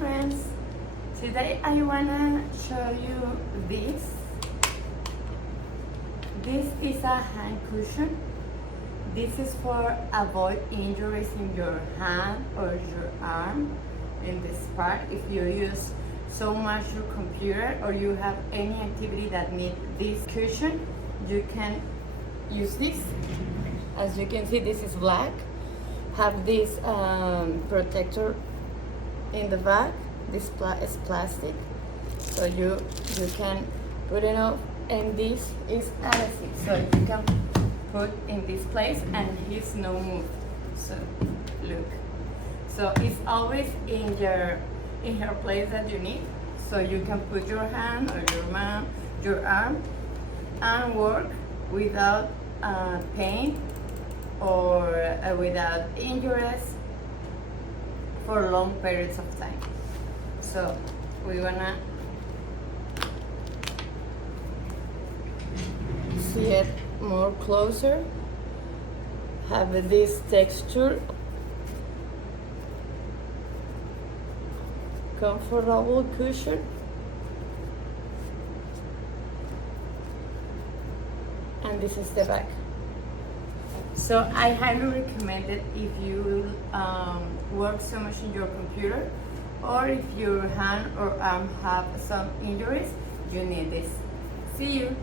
friends, today I wanna show you this. This is a hand cushion. This is for avoid injuries in your hand or your arm in this part. If you use so much your computer or you have any activity that needs this cushion, you can use this. As you can see, this is black. Have this protector in the back. This is plastic, so you can put it up, and this is adhesive, so you can put in this place and it's no move. So look, so it's always in your place that you need, so you can put your hand or your arm and work without pain or without injuries for long periods of time. So we wanna see it more closer. Have this texture, comfortable cushion, and this is the back. So I highly recommend it if you work so much in your computer, or if your hand or arm have some injuries, you need this. See you.